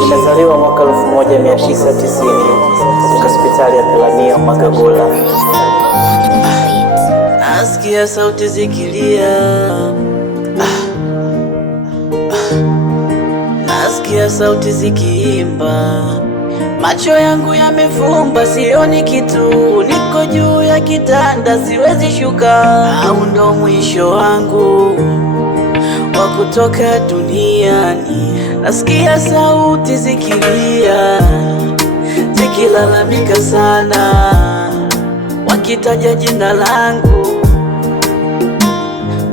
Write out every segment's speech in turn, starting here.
Nimezaliwa mwaka 1990 katika hospitali ya Pelamia Magagola. Nasikia sauti zikilia, nasikia sauti zikiimba, macho yangu yamefumba, sioni kitu, niko juu ya kitanda, siwezi shuka. Au ndo mwisho wangu wa kutoka duniani? Nasikia sauti zikilia, zikilalamika sana, wakitaja jina langu.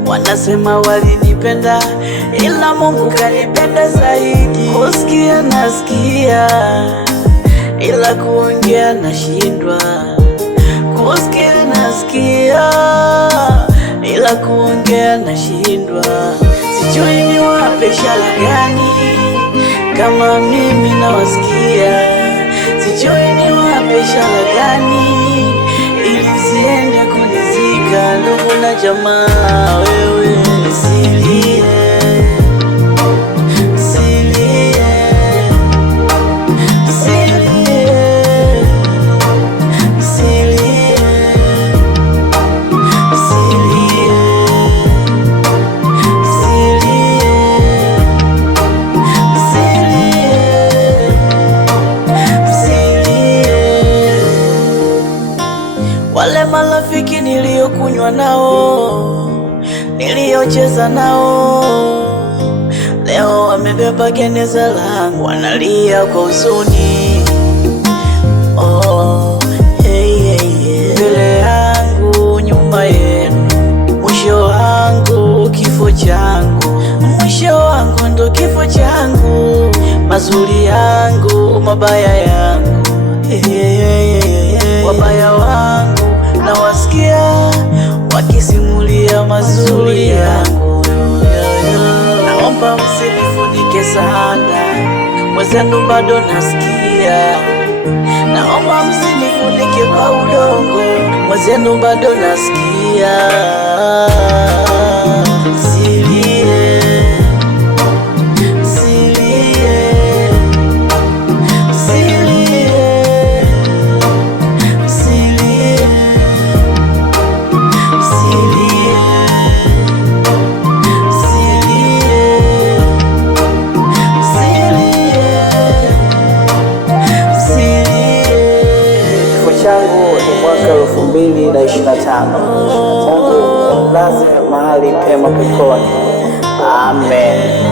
Wanasema walinipenda, ila Mungu kanipenda zaidi. Kusikia nasikia, ila kuongea nashindwa. Kusikia nasikia, ila kuongea nashindwa. Sijui niwape ishara gani kama mimi nawasikia. Sijui niwape ishara gani ili msiende kunizika. Ndugu na jamaa, wewe usilie, usilie, usilie, usilie, usilie, wale marafiki niliokunywa nao, niliocheza nao, leo wamebeba jeneza langu, wanalia kwa huzuni. Oh, hey, hey, hey. Mbele yangu nyuma yenu, mwisho wangu kifo changu, mwisho wangu ndo kifo changu, mazuri yangu mabaya yangu. Hey, hey, hey, hey. Wabaya wangu na wasikia wakisimulia mazuri yangu. Naomba msinifunike sana, mwenzenu bado nasikia. Naomba msinifunike kwa udongo, mwenzenu bado nasikia. Silie, changu ni mwaka 2025. Mungu mlaze mahali pema peponi. Amen.